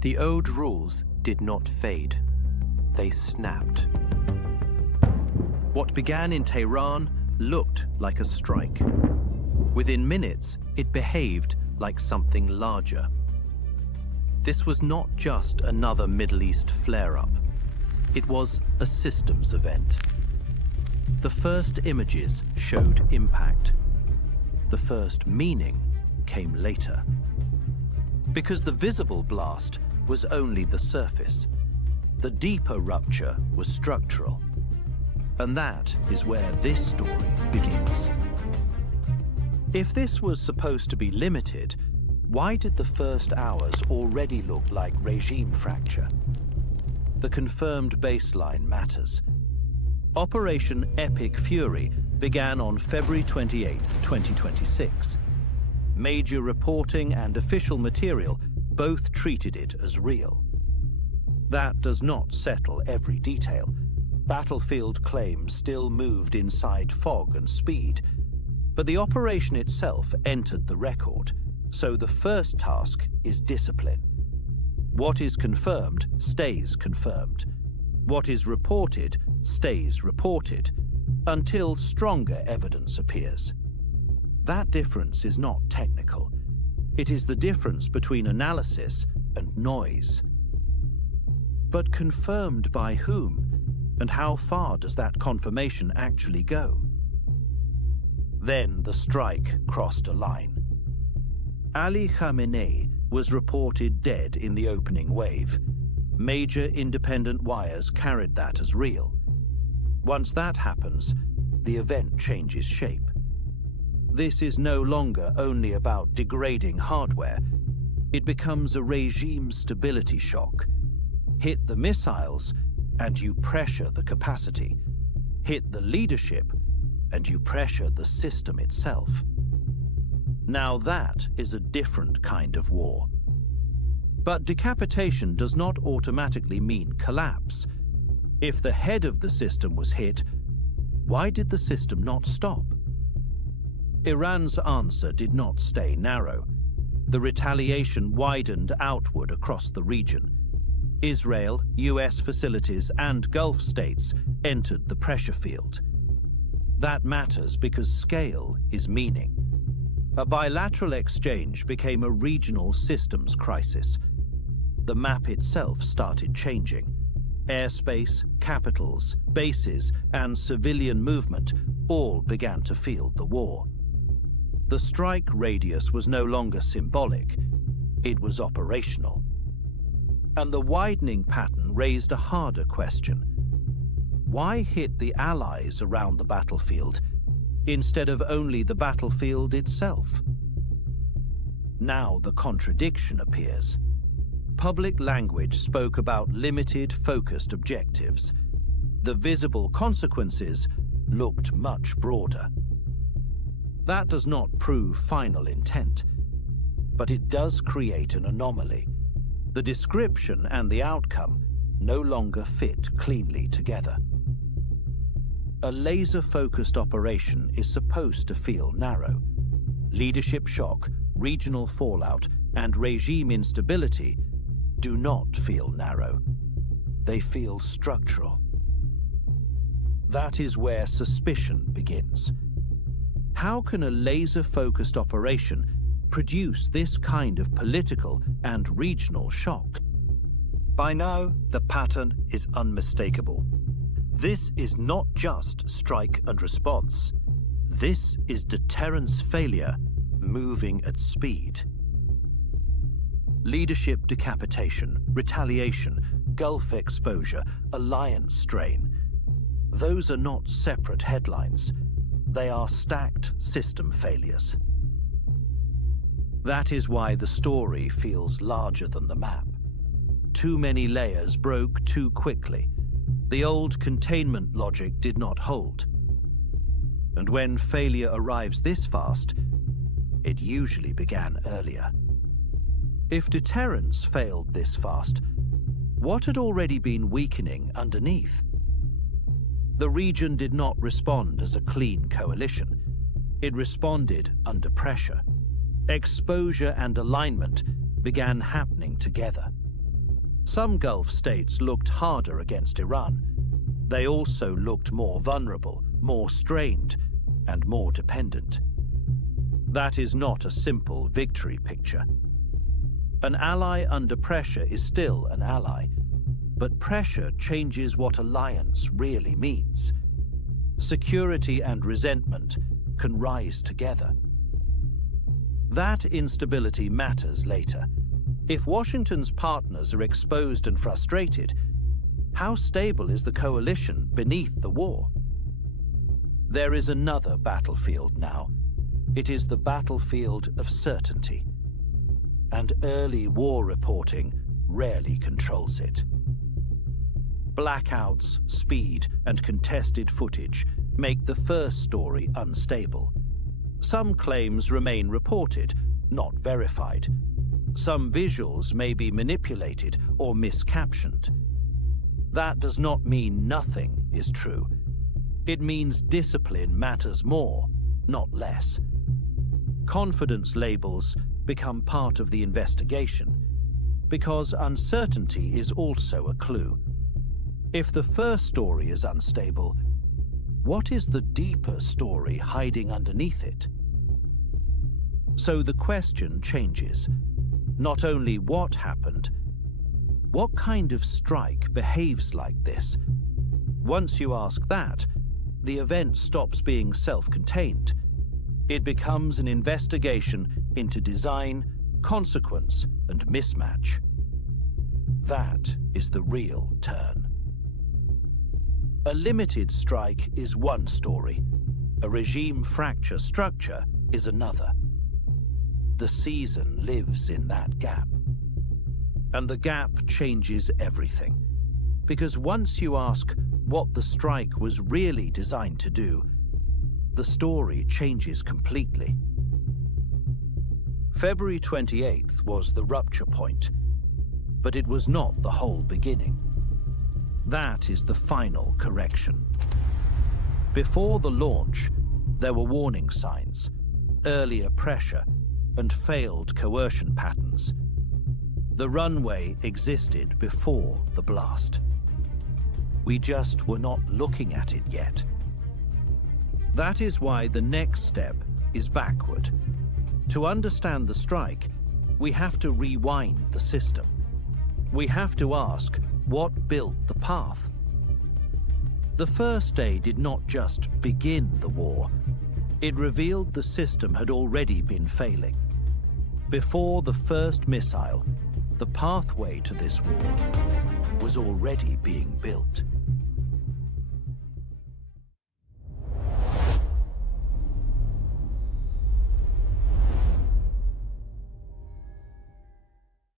The old rules did not fade. They snapped. What began in Tehran looked like a strike. Within minutes, it behaved like something larger. This was not just another Middle East flare-up. It was a systems event. The first images showed impact. The first meaning came later. Because the visible blast was only the surface. The deeper rupture was structural. And that is where this story begins. If this was supposed to be limited, why did the first hours already look like regime fracture? The confirmed baseline matters. Operation Epic Fury began on February 28, 2026. Major reporting and official material both treated it as real. That does not settle every detail. Battlefield claims still moved inside fog and speed, but the operation itself entered the record, so the first task is discipline. What is confirmed stays confirmed. What is reported stays reported, until stronger evidence appears. That difference is not technical. It is the difference between analysis and noise. But confirmed by whom? And how far does that confirmation actually go? Then the strike crossed a line. Ali Khamenei was reported dead in the opening wave. Major independent wires carried that as real. Once that happens, the event changes shape. This is no longer only about degrading hardware. It becomes a regime stability shock. Hit the missiles, and you pressure the capacity. Hit the leadership, and you pressure the system itself. Now that is a different kind of war. But decapitation does not automatically mean collapse. If the head of the system was hit, why did the system not stop? Iran's answer did not stay narrow. The retaliation widened outward across the region. Israel, US facilities, and Gulf states entered the pressure field. That matters because scale is meaning. A bilateral exchange became a regional systems crisis. The map itself started changing. Airspace, capitals, bases, and civilian movement all began to feel the war. The strike radius was no longer symbolic, it was operational. And the widening pattern raised a harder question. Why hit the allies around the battlefield instead of only the battlefield itself? Now the contradiction appears. Public language spoke about limited, focused objectives. The visible consequences looked much broader. That does not prove final intent, but it does create an anomaly. The description and the outcome no longer fit cleanly together. A laser-focused operation is supposed to feel narrow. Leadership shock, regional fallout, and regime instability do not feel narrow. They feel structural. That is where suspicion begins. How can a laser-focused operation produce this kind of political and regional shock? By now, the pattern is unmistakable. This is not just strike and response. This is deterrence failure moving at speed. Leadership decapitation, retaliation, Gulf exposure, alliance strain. Those are not separate headlines. They are stacked system failures. That is why the story feels larger than the map. Too many layers broke too quickly. The old containment logic did not hold. And when failure arrives this fast, it usually began earlier. If deterrence failed this fast, what had already been weakening underneath? The region did not respond as a clean coalition. It responded under pressure. Exposure and alignment began happening together. Some Gulf states looked harder against Iran. They also looked more vulnerable, more strained, and more dependent. That is not a simple victory picture. An ally under pressure is still an ally, but pressure changes what alliance really means. Security and resentment can rise together. That instability matters later. If Washington's partners are exposed and frustrated, how stable is the coalition beneath the war? There is another battlefield now. It is the battlefield of certainty. And early war reporting rarely controls it. Blackouts, speed, and contested footage make the first story unstable. Some claims remain reported, not verified. Some visuals may be manipulated or miscaptioned. That does not mean nothing is true. It means discipline matters more, not less. Confidence labels become part of the investigation, because uncertainty is also a clue. If the first story is unstable, what is the deeper story hiding underneath it? So the question changes. Not only what happened, what kind of strike behaves like this? Once you ask that, the event stops being self-contained. It becomes an investigation into design, consequence, and mismatch. That is the real turn. A limited strike is one story. A regime fracture structure is another. The season lives in that gap. And the gap changes everything. Because once you ask what the strike was really designed to do, the story changes completely. February 28th was the rupture point, but it was not the whole beginning. That is the final correction. Before the launch, there were warning signs, earlier pressure, and failed coercion patterns. The runway existed before the blast. We just were not looking at it yet. That is why the next step is backward. To understand the strike, we have to rewind the system. We have to ask, what built the path? The first day did not just begin the war. It revealed the system had already been failing. Before the first missile, the pathway to this war was already being built.